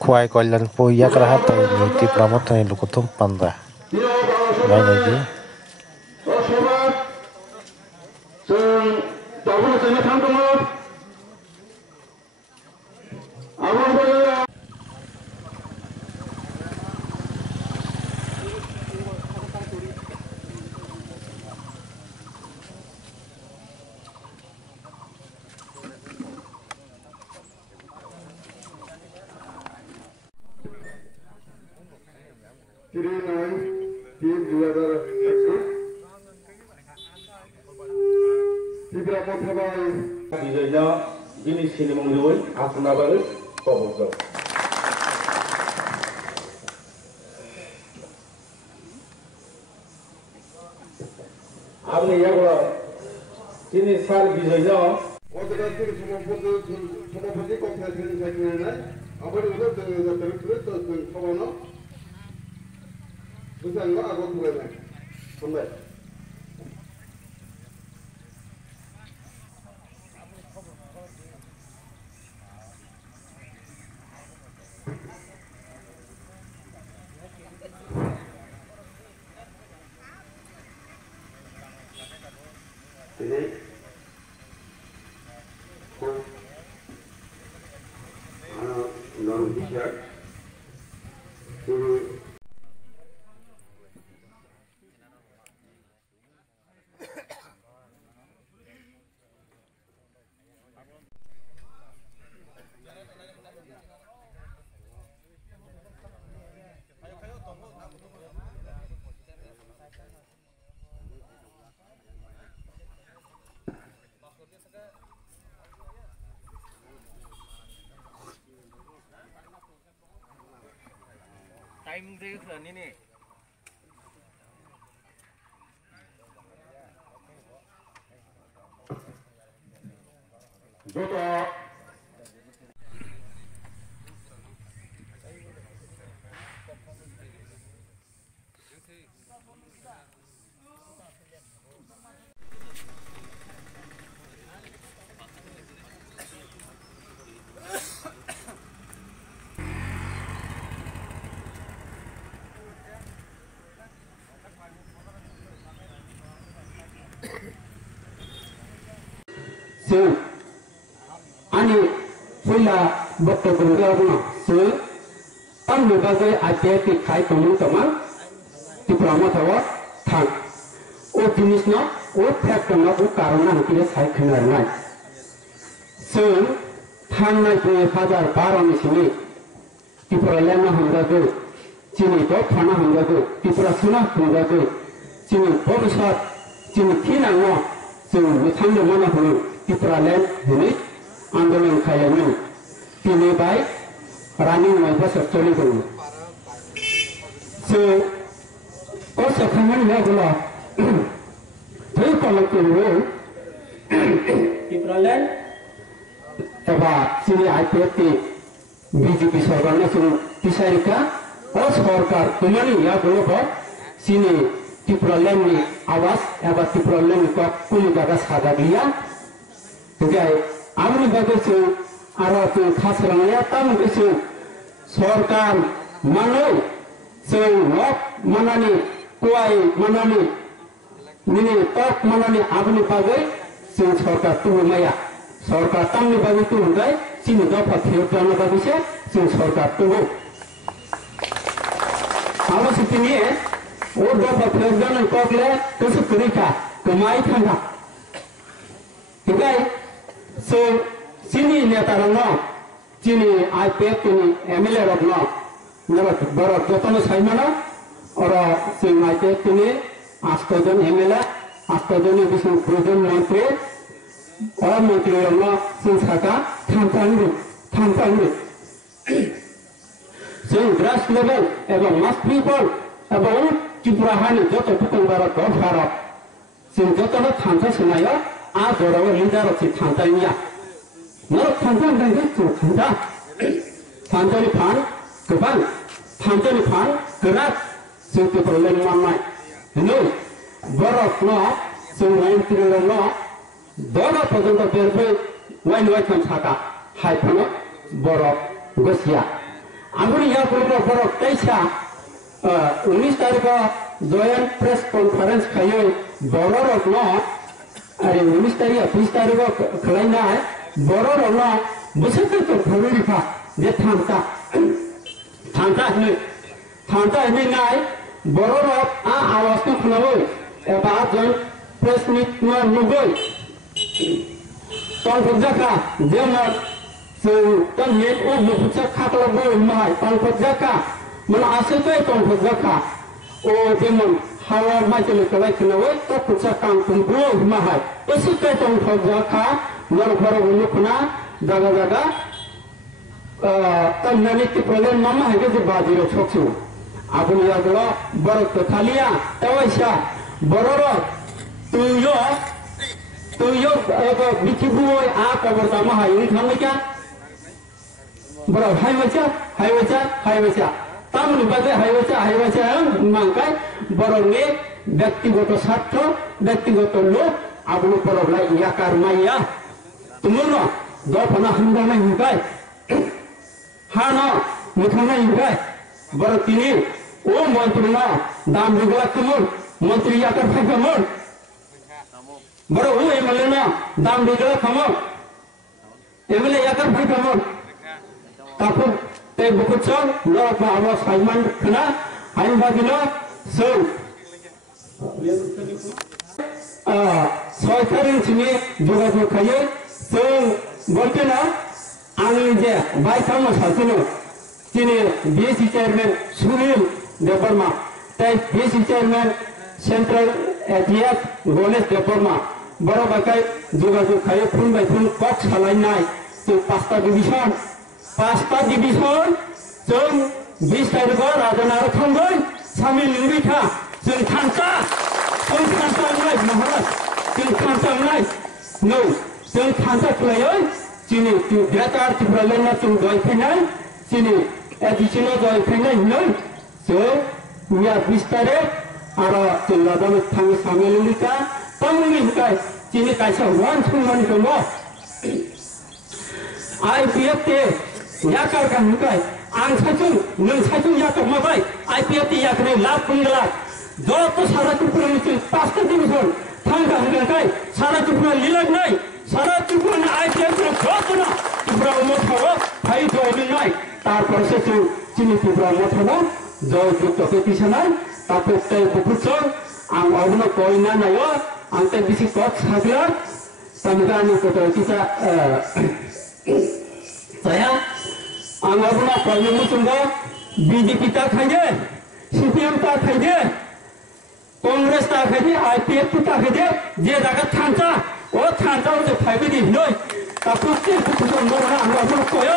Kuai koilan po yak rahat ni ti pramot ni lukutum panda. Nai nai di. Bijoya ini sini mengjui aku nabar kau आपने ये बोला जिन्हें साल बिजोया और तो कहते हैं समापति को फैसले करने हैं अगर उधर तो समाना दूसरा ना आगो हुए हैं हमें टाइम देख रही नहीं जो तो ani fulla botto ko ngawna so tam no ba sai ate ti khai tomu tama ti prama thawa thang o jinis na o fact na o karona ki sai khana na so thang na je 1012 ni sini ti prala na hamra go chini to thana hamra go ti prasuna hamra go chini bobsat chini thina no so thang no mana ho ti prala ni आंदोलन खायनो तिने bye running माइबा सचली दङ सो ओ सखमन लागला थै कलके रो इब्रालेन तबा सिनि आइपेति बीजेपी सरकार ने सुन तिसारिका ओ सरकार तुमनि या गलो सिनि तिब्रालेन नि आवाज एबा तिब्रालेन को कुनि दागा सादा गया तजाय आमनि बागैसो आरो तो खासरांया ताम गोसो सरकार मानो जों नक मानानि कुवाइ मानानि निनि तक मानानि आबनि बागै जों सरकार तुमाया सरकार तामनि बागै तुमगाय सिनि दफा फेरजानो बागैसो जों सरकार तुमो आरो सितिनि ओ दफा फेरजानो कगले गोसो करिका कमाइ थांगा ठीक so sini neta rangno sini IPF kini MLA rangno nara barat jotono saimana ora sing IPF kini astojon MLA astojoni bisu projon mantri ora mantri rangno sing saka thamtangri sing grass level ebong mass people ebong Tripurahani joto tukang barat god harap sing jotono thamta senayo आ जोराव lidar अछि थांतानिया न थांतान गायगे तो थांता थांतानि फान गोबां थांतानि फान गोरात जों problem माननाय no बरफ न जों वाइनट्रिल न दना पर्यन्त बेरबे वाइन वाइथान साका हाइफानो बरफ गसिया Amri ya kulo borok kaisa 19 तारीख joint press conference खायो borok no अरे 19 तारीख 20 तारीख खलाइना है borok no बुसते तो फरवरी का जे थांता है नाय borok आ आवाज को खलाओ एबा joint press meet no नुगोय तौर फुजाका जेमर so tan het o mo putsa khakla bo mai tan fujaka man asete tan fujaka o demon hawa mai chele kalai khnawe to putsa kang tum bo mai asete tan fujaka mar baro lukna daga daga tan nani ki problem mama hege je bajiro choksu abun ya glo baro to khalia tawaisha bororo tuyo ego bikibuoi a kabar tama hayu thamika bro hai bacha tamni bade hai bacha mangkai boro ne ব্যক্তিগত স্বার্থ ব্যক্তিগত লোক আবুল পরবলাই ইয়াকার মাইয়া তুমুনো দফনা হামদানা হিকাই হানো মুখানা হিকাই বড় তিনি ও মন্ত্রী না দাম বিগলা তুমুল মন্ত্রী ইয়াকার ফাইকামুল বড় ও এমএলএ না দাম বিগলা খামুল এমএলএ ইয়াকার ফাইকামুল তারপর তে বুকুচং নরপা আওয়াজ সাইমান খনা আইন বাগিনো সৌ সরকারের চিনি যোগাযোগ খাইয়ে जों বলতে না আমি যে বাইসাম সাসিনো তিনি বিএসসি চেয়ারম্যান সুনীল দেববর্মা তাই BSc chairman central ATF Ganesh Debbarma বড় বাকায় যোগাযোগ খাইয়ে ফোন বাই ফোন কট সালাইনাই তো পাঁচটা ডিভিশন जों 20 तारिखआव राजनार थांगोन सामि लिंबिथा जों थांनाय महाराज जों थांनाय नो जों थांसा खालायो जोंनि ग्रेटार त्रिपुरालेण्डआ जों जयफैनाय जोंनि एडिशनाव जयफैनाय नो जों मैया 20 तारिख आरो जों लादानो थाङो सामि लिंबिथा तामुनि हिकाय जोंनि कायसा वान थांनानै दङ आईपीएफटी याकार का हिकाय आं साइथुं नों साइथुं याकर माबाय आईपीएफटी याकरे लाभ बुंगला যত সারা ত্রিপুরা মিছিল 5টা ডিভিশন থাঙ্গা হঙ্গাকাই সারা ত্রিপুরা লিলাগনাই সারা ত্রিপুরা আইপিএফ এর যতনা ত্রিপুরা মথাও ফাই জয়নি নাই তারপর সে চিনি ত্রিপুরা মথাও জয় যুক্ত পেটিশনার তারপর তাই বুকুচং আং অবন কইনা নাইও আংতে বিসি কত সাগলা সামগানি কত কিসা saya ang abuna kayong musungo BJP ta khaye CPM ta khaye Congress ta khaye IPF ta khaye je jaga thancha o thancha o je phaibe di noi ta pusti pusti no na ang abuna koyo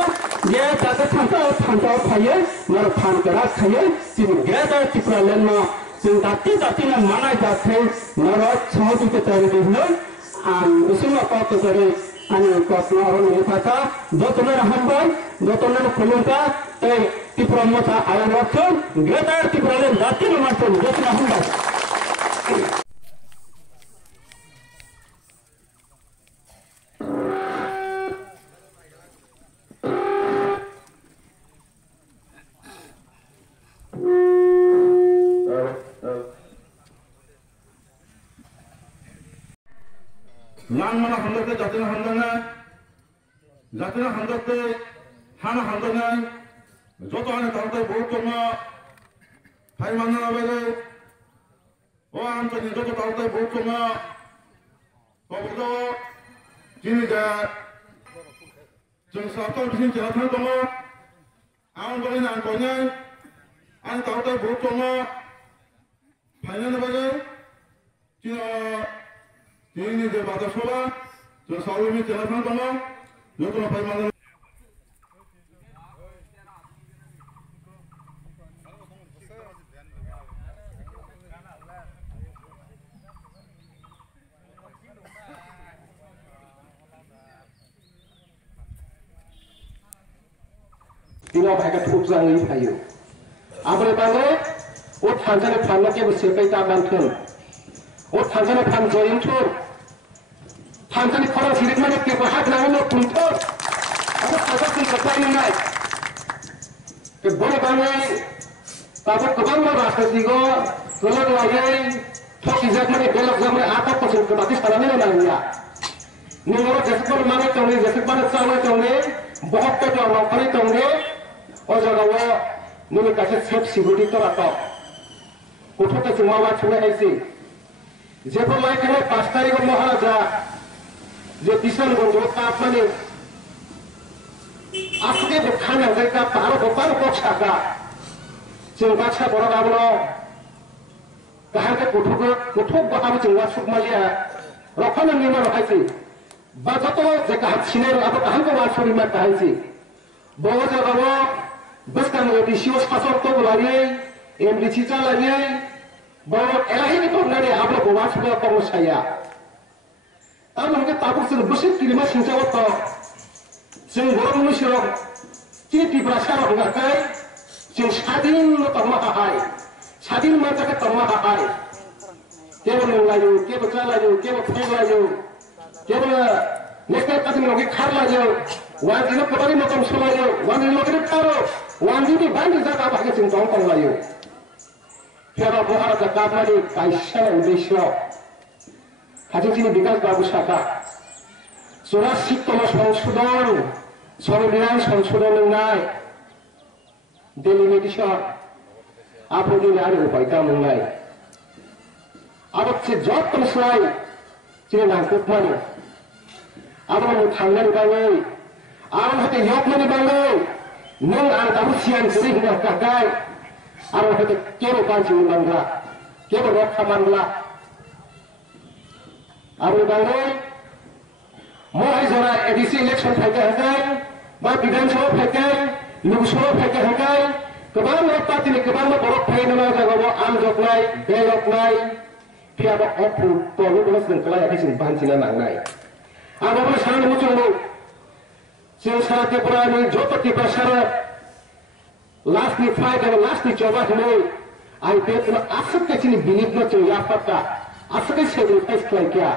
je jaga thancha o khaye mar phan kara khaye sin geta Tripuraland ma sin dati na manai da khai mar chhau ke tare di noi ang usuma pa to kare ani kosna orang mutaka dotoner hambai dotoner khulunka ei Tripura mota ayan rakon greater Tripuraland dati na maton dotoner hambai मान माना हंदोके जातिना हंदोके हाना हंदोके যত আনে তাতে বহুত কমা phi মানা লাবে ও Anthony যত তাতে বহুত কমা কবদ যিনি দা जों सातों बिसिन जेराथां दङ आं बलिन आं कयनाय आं तावते बहुत दङ फाइनाल बागे दिनैनि जे बादासबा जों सावरिनि जेराथां दङ जतन फाइमाल दिनाव भागा थुबजाङै थायो आमफ्राय बाङो ओ थांजानो फानला केबो सेबाय दा बांथोन ओ थांजानो फान जयन्थुर थांजानो खरा सिरिक माने केबो हागनाङो न तुंथुर आरो थांजानो कपायनि नाय bore bangai tabuk kebang rastastigo kelak lagi thoki jakmani belok jakmani atak pasun kebati salami nangya ningoro jesepon mane tongne jesepon sawe tongne bahut to rokani tongne o jagawo nini kaise sep sigurity to rato kothota jumawa chune haisi jepon lai kene 5 tarikh maharaja je Bishanganj tapmani আজকে খানা জায়গা পারো গোপাল পক্ষাকা जों बाथ्रा बर' गाबोनाव गाहायके गथ'क गथाबो जों सुकमालिया रखना निर्माण हाइसि बाजत जे गाहाम सिनाय आबो गाहामको वासुरि मा हाइसि बो जगाव बस्कान एडिसिओ सासर तो लारि एमडिसि चालारि बो एलाहिनि तंनारि आबो गवासुबो कमसाया तामनके ताबुक जों बसे किलिमा सिंजाव तो जों बर' मुनिसो टिप्रा सारा हगारखाय जों स्वाधीन तंमा हाय स्वाधीन मानसिखौ तंमा हाय केवल नंलायो केवल चालायो केवल फैलायो केवल नेशनल काजिनोगे खारलायो वानजिनो कबारि मतम सलायो वानजिनो लोगरे खारो वानजिनि बांदि जागा बागे जों दं तंलायो फेरा महाराजा गाबनानि गायसा उद्देश्य हाजिनि विकास बाबु साका 84তম সংশোধন সংবিধান সংশোধন নাই डेलिमिटेशन आपनि आरो उपायका मोननाय आबादसे जब तमस्लाय जिने नांगौमानि आबादनि थांनानै बाङै आरो हते यकमानि बाङै नों आं दाबो सियान जरै होना थाखाय आरो हते केबो बांसि मोनलांग्रा केबो रखा मानला आरो बाङै महै जरा एडिसि इलेक्शन फायदा हजाय बा विधानसभा फायदा लोकसभा फायदा हजाय गोबां पार्टीनि गोबां बर' फायनो जागाव आम जगनाय बे जगनाय फियाबा अफु तलु बलस जों खालायाखै जों बांसिना नांनाय आबाबो सानो मुचुंगौ जों सारा त्रिपुरानि जत त्रिपुरा सारा लास्टनि फाइट आरो लास्टनि जबा होनै आइ बेखौनो आसक्तिनि बिनिबनो जों याफाता आसक्ति सेक्रिफाइस खालायखिया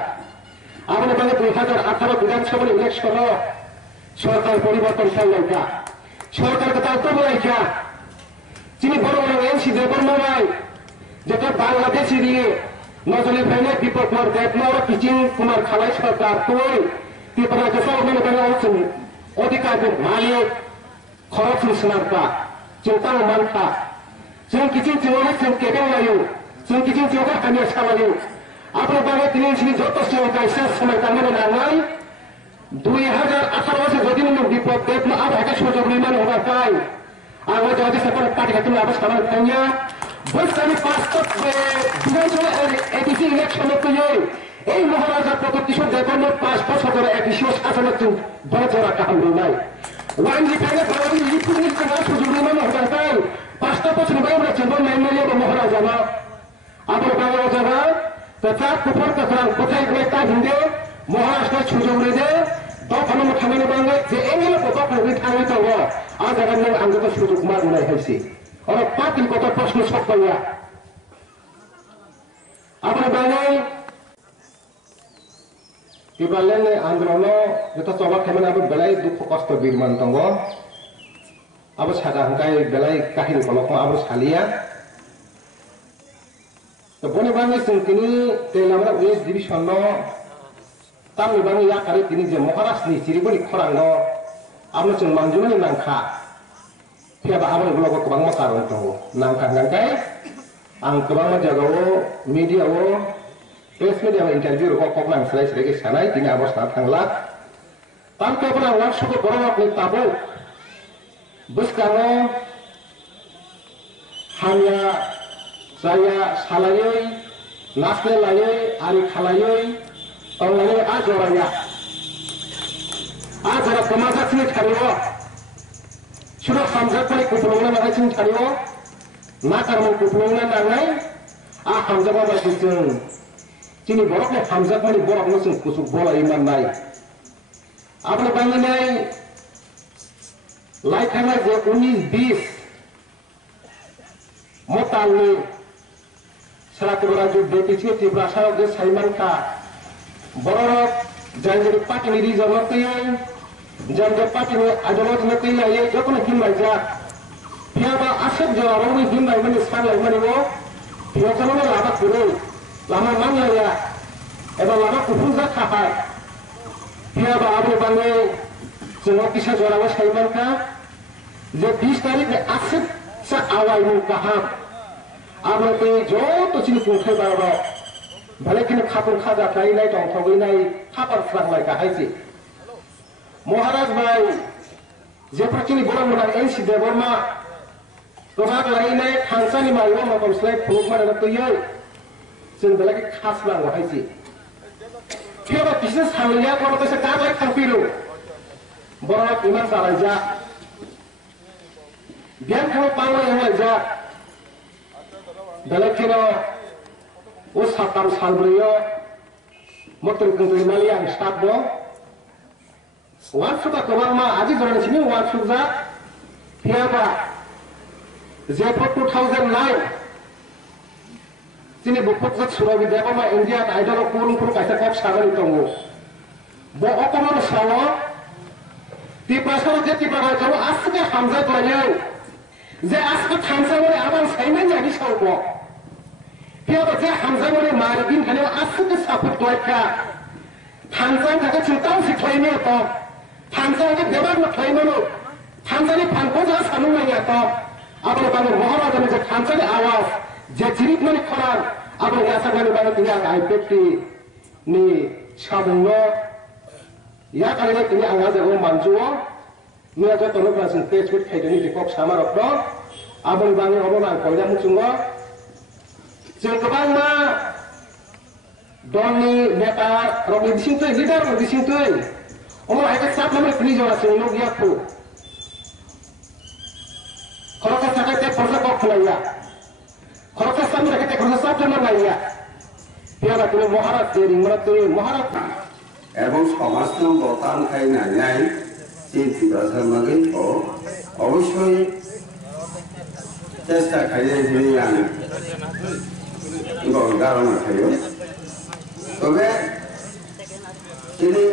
आबाद बाङै 2018 विधानसभा इलेक्शन सरकार परिवर्तन खालायखा सरकार को ताल तो बोलायखा जिनि बर' एनसि देबर मावनाय जेटा बांलादेशी दिए नजरनिफ्रायनो बिपद कुमार देबनाव पिचिं कुमार खालाय सरकार तोय त्रिपुरा के सरकारनि बाङाव जों अधिकारखौ मालिक खरच सोनारखा जों तां मानखा जों किचिं जोंहाय जों केबें लायो जों किचिं जोंहा हानिया सालायो आपने बाङै दिनैसिनि जथेस्थ गायसा समायखांनो नांनाय 2018 से যদি নতুন বিপদ দেবনা আর একটা সুযোগ নির্মাণ হবার তাই আমরা যদি সকল পার্টি তুমি অবস্থা মানতানিয়া বস্তানি বাস্তব বিধানসভা এডিসি ইলেকশন তুই এই মহারাজা প্রতিশোধ দেবন 5 বছর ধরে এডিসি শাসনের বড় জোড়া কাহাম নাই ওয়ানজি থেকে বড় ইপুনি করা সুযোগ নির্মাণ হবার তাই 5 বছর বাইরে চন্দ্র নাইমিলিয়া মহারাজা না আবার বাংলা জায়গা তথা কুফর তথা কোথায় গ্রেটা হিন্দে महाराष्ट्र सुजोग दे दफानो थांनो बाङै जे एंगेल को दफानो थांनो दङ आ जागानो आंगो सुजोग मारुनाय हैसि और पार्टी को तो प्रश्न सकबाया आबाद बाङै केबालेने आंद्रनो जत चबा खेमनाबो बेलाय दुख कष्ट बिरमान दङ अब सादा हंगाय बेलाय काहिनी खलक अब सालिया तो बने बाङै जों तिनि तेलामरा वेस्ट डिविजन नो तामनि बाङै याकारै तिनि जे महाराष्ट्रनि सिरिबनि खरांनो आबो जों मानजुनानि नांखा फियाबा आबो ब्लग गोबां माखारन दङ नांखा नांखाय आं गोबां जायगायाव मिडियाव प्रेस मिडियाव इन्टारभिउ रखौ कबनां स्लाय सानाय दिनै अबस्था थांला तामकेबना वार्कशप बर'नि ताबो बस्कानो हानिया जाया सालायै नासले लायै आरि खालायै तंलायै आजराया आजरा समाजासिनि थारियो सुरो सामजाखै कुफुलंना नागासिनि थारियो नाकारमन कुफुलंना नांनाय आ हामजाबा बायदि जों जोंनि बर'नि हामजाखै बर'नो जों कुसुक बलाय माननाय आबो बाङै लाइखानाय जे 19-20 मतालनि साराकुरा जो बेटिसि त्रिपुरा साराव जे साइमानखा बर'र जायनि पार्टीनि रिजार्भ नतै जायनि पार्टीनि आदलत नतै लायो जखन हिमनाय जा Piaba asep jawa rawi himba mani sanglai mani wo pia kalona lama kuroi lama mangla ya eba lama kufuza kahai piaba abu bangai जोङो किसा जरावा साइमानका जे 20 तारिख में आसिफ सा आवाई मु गाहाम आबो पे जो तो चिनि पुंथाय बाबा भले किन खापुर खाजा खाइनाय दं थगैनाय खापार फ्लांलाय गाहायसि महाराज भाई जे प्रचिनि बरमना एनसि देबरमा गोबां लाइनाय थांसानि माइवा माबमस्लाय फुक मारना तयै जों बेलागि खासलां गाहायसि केबा बिजनेस सामलिया कोन तसे गालाय थांफिरो Borak iman salaja, biar kalau pangwa yang aja, dalam kena usahakan salbrio, motor kuntul malian start dong, wan suka kewang ma, aja orang sini wan suka, siapa, Zephyr 2009, sini bukuk zat Surabaya apa ma India, idol kurung kaisa kop sagal itu ngo, bawa apa mana sawo. Tipasar je tipakal kamu asli hamzah tuanya, je asli hamzah mana abang saya jadi siapa? Tiada je hamzah mana margin kalau asli saput tuanya, hamzah kata cinta si tuanya itu, hamzah je debat nak tuanya mana, hamzah ni pangko je sanu mana itu, abang kamu mohon aja je hamzah ni awas, je jirit mana koran, abang biasa mana mana tinggal iPad ni sabunglo. Ya kali ini angga jago manjuo, ni aja tolong langsung Facebook kayak gini di kok sama rokro, abang bangun abang angkol dia muncungo, jengkebang mah, doni neta robi di sini leader robi di sini, itu sab nama pilih jual sini dia tu, kalau kita cakap proses kok kelaya, kalau kita sambil cakap proses sab nama laya, dia nak tu muharat dari mana tu muharat. এবং সমাজকে বতান খাই নাই সেই ত্রিপুরা মাগে অবশ্যই চেষ্টা খাইয়ে ফিরিয়ে আনে ধারণা খাইও তবে তিনি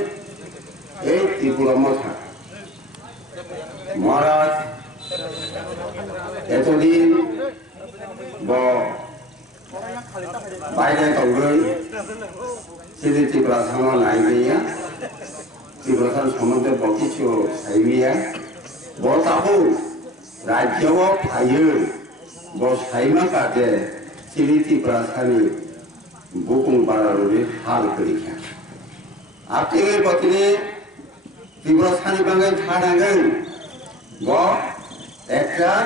এই ত্রিপুরা মথা মহারাজ এতদিন বাইরে তগৈ Sini Tripura sama lainnya, Tripura sama dengan begitu saya, bawa tahu, raja bawa payung, bawa saya makanya Sini Tripura sama bukan baru hal kerja. Apa yang berarti Tripura sama bangga thanagan, bawa ekor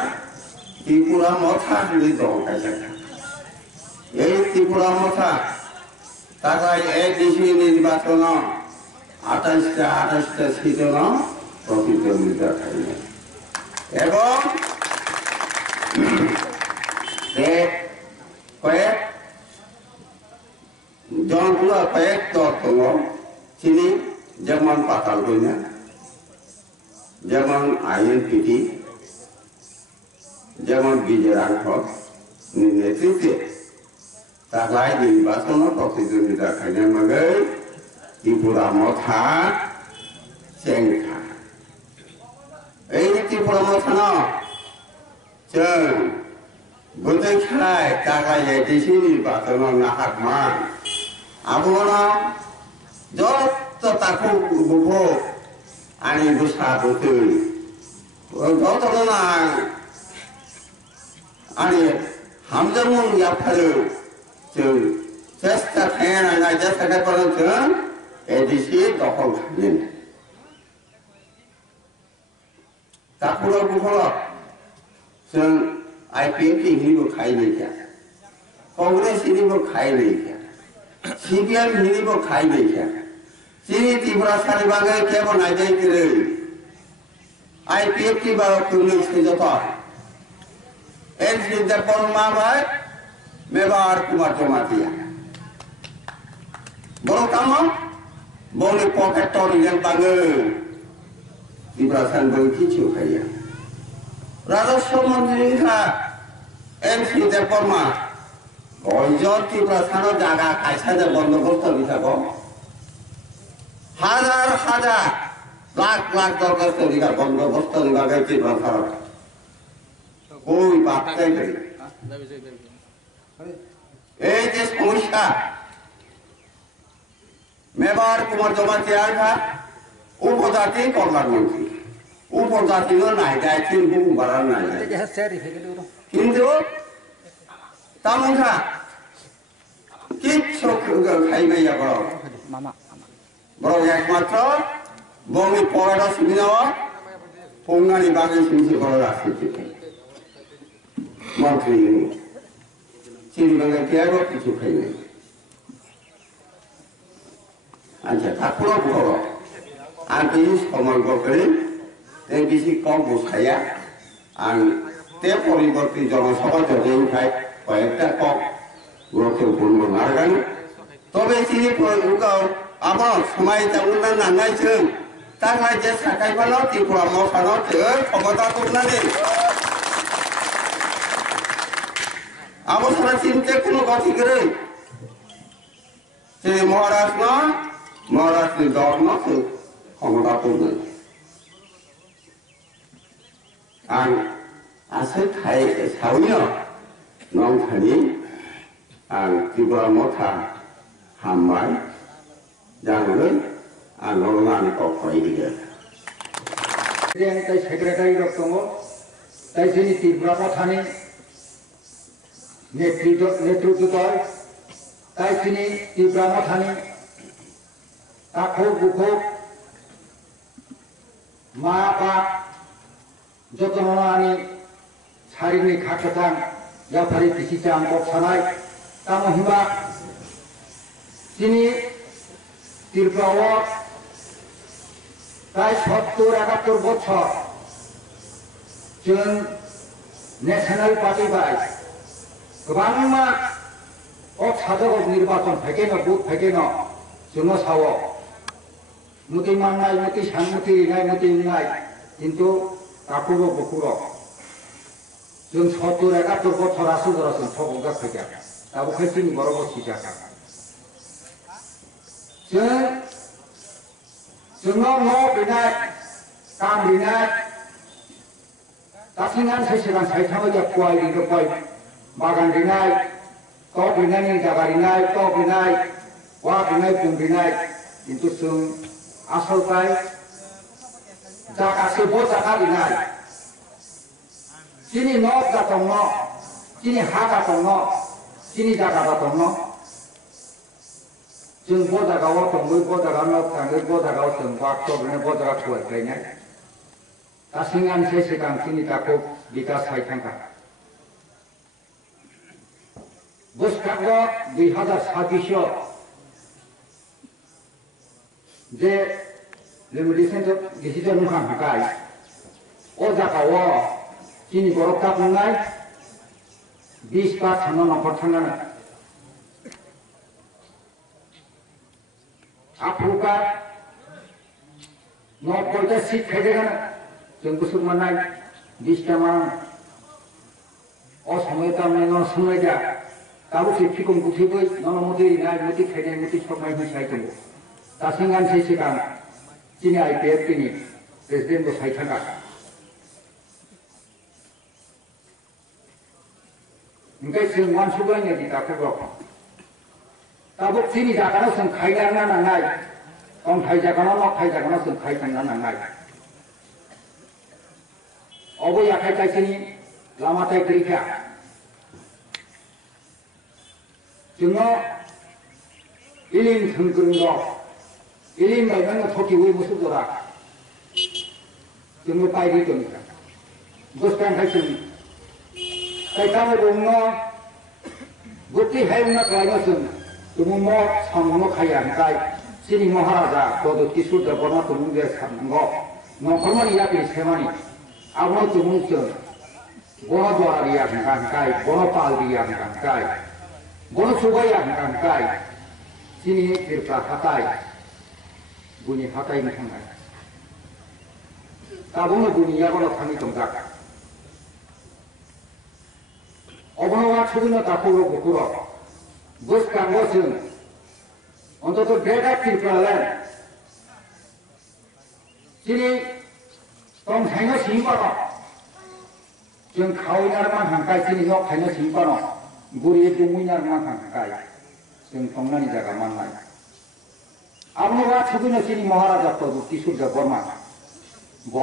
Tripura motha ni dong kaca. Ini Tripura motha. তাই এক দেশে নির্বাচন 28টা সিটন প্রতিদ্বন্দ্বিতা থাকবে এবং কয়েক জনগুলো কয়েক দল তিনি যেমন পাতাল কইনা যেমন আইএনপিটি যেমন বিজয় রাঘব নেতৃত্বে তাই নির্বাচন প্রতিদ্বন্দ্বিতা খাইনে মাগে ত্রিপুরা মথা চেংখা এই ত্রিপুরা মথান जों गुदै खाय तागाय एदिसि निर्बाचन नाहाकमान आबोना जत ताकु गुबो आनि गुसा गुतै जतना आनि हामजमुं याफारो जों চেষ্টা खायना ना চেষ্टा खायफारो जों एदिसि दखल खायनो ताकुरा गुफला जों आईपीएफटी हिनिबो खायनाय गैया कांग्रेस हिनिबो खायनाय गैया सीपीएम हिनिबो खायनाय गैया जोंनि त्रिपुरा सानि बागै केबो नायनाय गैया आईपीएफटी बा तुलि सेजत एनसी दर्पण माबाय मेबार कुमार जमातिया बरो काम बनि पकेट टरिजन बागै त्रिपुरा सानि बागै किछु खाया राजस्व मंत्री का एमसी देवबर्मा कयजन त्रिपुरा सानो जागा कायसा बंदोबस्त बिथाखौ हाजार हाजार लाख लाख दरखास्त बिघा बंदोबस्त बागै त्रिपुरा सानो কই পাত্তাই দেয় না। এই যে সমস্যা মেবার কুমার জমা চেয়ারঘাট উপজাতি কল্যাণমন্ত্রী উপজাতিও নাই দায়িত্ব বহু বাড়ার নাই কিন্তু তামুখা কিচ্ছু খাইবে বড় একমাত্র বমি পড়াটা সুবিধা পঙ্গানি বাগে শুনছে বড় রাজনীতি মন্ত্রী চিনবাঙ্গা কেয়ারও কিছু খাইবে আচ্ছা ঠাকুর বড় আর কিছু সময় করে বেশি কম বসাইয়া আর তে পরিবর্তে জনসভা যদিনখায় কয়েকটা কম গুলোকে বলবো না গান তবে তিনি আমার সময় তেমন নাঙাইছেন তার যে সাকাই ফালো ত্রিপুরা মশানো ক্ষমতা করলেন আমার সারা চিনতে কোনো গতি করে যে মহারাষ্ট্র ধর্ম ক্ষমতা করলেন আর আছে খাই সাউনিও নং খানি আর ত্রিপুরা মথা হামবাই জানলেন আর নরমানি কক্ষই দিকে তাই সেক্রেটারি দপ্তর তাই তিনি ত্রিপুরা মথানি নেতৃত্ব দল তাই তিনি ত্রিপুরা মথানি কাখক বুখক মা আপা যত্ন আনি সারিনি খাটাতাম জাফারি পিছিচাম বক্সানায় তামহিমা তিনি ত্রিপুরা প্রায় 70-71 বছর जों नेशनल पार्टी बाय गोबां साधक निर्वाचन फैकेन बुथ फैकेन जों साव मुति मांगनाय मुति सांमुति रिनाय मुति रिनाय किन्तु काकुर बकुर जों 70-71 बछर आसु दरासन सबगा फैका दाबो खायसिनि बरबो सिजाका जोंनाव न' बिनाय काम बिनाय दासिमान साइसेगां साइथामा जा गय गय बागान बिनाय क बिनायनि जागा बिनाय क बिनाय वा बिनाय बुं बिनाय किन्तु जों आसलखाय जागासे ब जागा बिनाय जिनि न' जा दङ जिनि हा जा दङ जिनि जागा जा दङ जों ब जागायाव दंबो ब जागायाव थाङो ब जागायाव जों बाक्स बिनाय ब जागा थुवाय गायनाय दासिमान साइसेगां जोंनि दाखौ बिकास सायथांखा बोसखांग 2026 जे रेभलिउसन डिसिजन मुखांखाय अ जागायाव जोंनि बर'फ्रा बुंनाय 20 बार थांनो न'खर थांनानै आफुका 90টা সিট খাইदेगानो जों गुसुर मोननाय 20टा मान असमयता मन समयदा दाबो फिकम गुथिबै ननमति रिनाय मति खायनाय मति सबनाय हिसाय दङ दासिमान साइसेगां जोंनि आइपिएफ नि प्रेसिडेन्ट सायथांगा ओंखाय जों मानसुबायनि दाखौ दाबो जोंनि जागानाव जों खायना नांनाय अन्थाइ जागानाव न'थाइ जागानाव जों खायना नांनाय अबो आखाइ थाइसेनि लामाथाय गैखा जोङो इलिम थोंगोरं दं इलिम बायनानै थकिवै मोसौ जरा जोङो बायदि दं गोसखांखाय जों खायखानो दङ गति हायना खालामो जों जोङो न' सामनो खाया ओंखाय जोंनि महाराजा प्रदुत किशोर देबबर्मा तुमुंगे सामनांगौ न'खरमानि याखै सेमानि आवनो तुमुंजों गणद्वारिया ओंखाय गणपालरिया ओंखाय गणसुबाया ओंखाय जोंनि बिरफ्रा हाथाय बुनि हाथाय थांनाय दाबोनो बुनिया गण थांनि दंजाक अबनवा सुबिनो दाखौरो बुकुरो गोसखांगो जों अन्तत ग्रेटार त्रिपुरालेण्ड दिनै दंसायनो सिंबार जों खावैनारमान हांखाय दिनै हक थाइनो सिंपानो बुरि दुमुइनारमान हांखाय जों संनानि जागा माननाय आबनोबा थुबिनो सिनि महाराजा प्रभु सूर्य बर्मा ब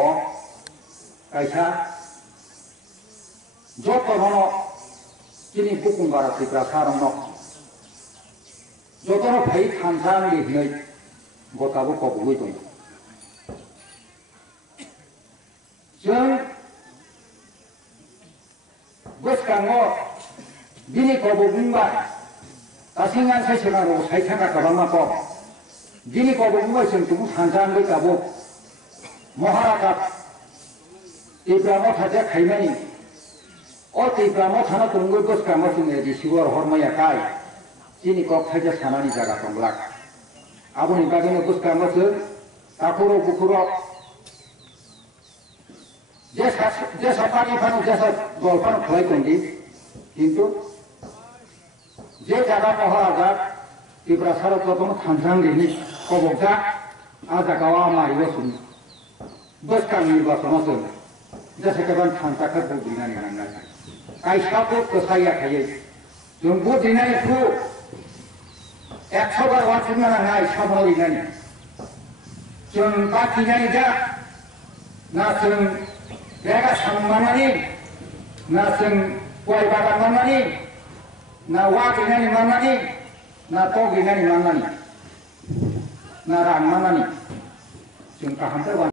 कायसा जतनो दिनै बुकुंबारा फैग्रा सारंनो जतनो फै थानसां लिरनै गताबो कबुबै दं जों गोसोखाङो दिनै कबु बुंबाय दासिंगान सायसनांगौ सायथांगा खालामाखौ दिनै कबु बुंबाय जों तुमु थानसां बैकाबो महाराजा इब्राहिम थाजा खायमानि इब्राहिम थाना दंगो गोसोखाङो जोङो रिसिवर हरमाया खाय दिनै कब थाजा सानानि जागा दंब्ला आबुनि बागैनो गोसोखाङो जों दाखुराव बुखुराव जैसा पानी फानो जैसा जलपान खुलाई कोंडी किंतु जे जगह महाराजा इब्रा सारा तो थानसां दिनी कबकजा आ जगह मारियो सुन बस का निर्वाचन जों जैसे कबान थानसा का बुदिना निनांगा कायसा को कसाया खाये जों बुदिना को 100 बार वाचना नांगाय सामलिनानि जों बाखिनानि जा ना जों जायगा सांमानानि ना जों गय बागान मावनानि ना वा गैनानि मावनानि ना द' गैनानि मावनानि ना रां मावनानि जों गाहामथार